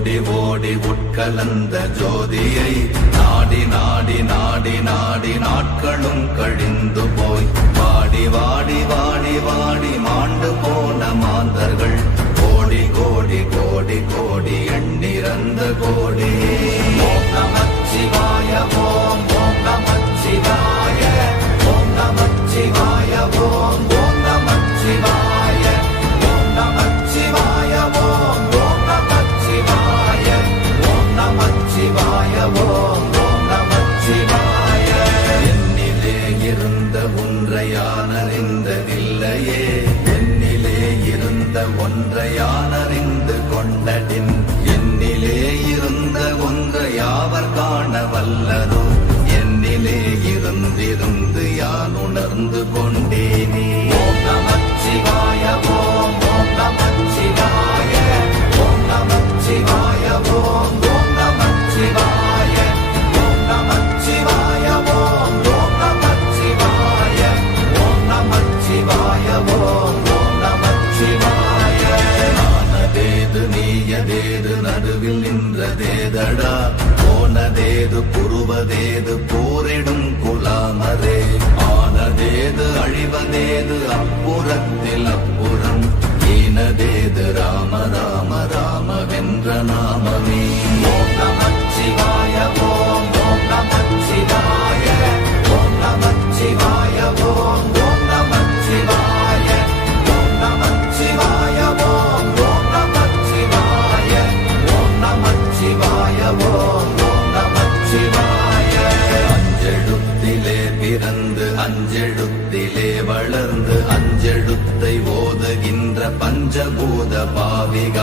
ஓடி ஓடி உட்கலந்த ஜோதியை நாடி நாடி நாடி நாடி நாட்களும் கழிந்து போய் வாடி வாடி வாடி வாடி மாண்டு போன மாந்தர்கள் கோடி கோடி கோடி கோடி எண்ணிறந்த கோடி. ஓம் நமச்சிவாய ஓம் ஓம் நமச்சிவாய ஓம் நமச்சிவாய ஓம் ஓம் நமச்சிவாய ஓம் நமச்சிவாய ஓம் ஓம் நமச்சிவாய ஓம் நமச்சிவாய ஓம் ஓம் நமச்சிவாய. என்னிலே இருந்த ஒன்றை யான் அறிந்ததில்லையே, என்னிலே இருந்த ஒன்றை யான் அறிந்து கொண்டடின், என்னிலே இருந்த ஒன்றை யாவர் காண வல்லரோ, என்னிலே இருந்திருந்து யான் உணர்ந்து கொண்டேனே. ஓம் நமச்சிவாய ஓம் ஓம் நமச்சிவாய ஓம் நமச்சிவாய ஓம் ஓம் நமச்சிவாய ஓம் நமச்சிவாய ஓம் ஓம் நமச்சிவாய ஓம் நமச்சிவாய ஓம் ஓம் நமச்சிவாய. ஆனதேது நீயதேது நடுவில் நின்றதேதடா, போனதேது புருவதேது போரிடும் குலாமரே, ஆனதேது அழிவதேது அப்புறத்தில் அப்புறம், ஈனதேது ராம ராம ராம வென்ற நாமமே. ஓம் நமச்சிவாய ஓம் ஓம் நமச்சிவாய ஓம் நமச்சிவாய ஓம் ஓம் நமச்சிவாய ஓம் நமச்சிவாய ஓம் ஓம் நமச்சிவாய ஓம் நமச்சிவாய ஓம் ஓம் நமச்சிவாய. அஞ்செழுத்திலே பிறந்து அஞ்செழுத்திலே வளர்ந்து அஞ்செழுத்தை ஓதுகின்ற பஞ்சபூத பாவிக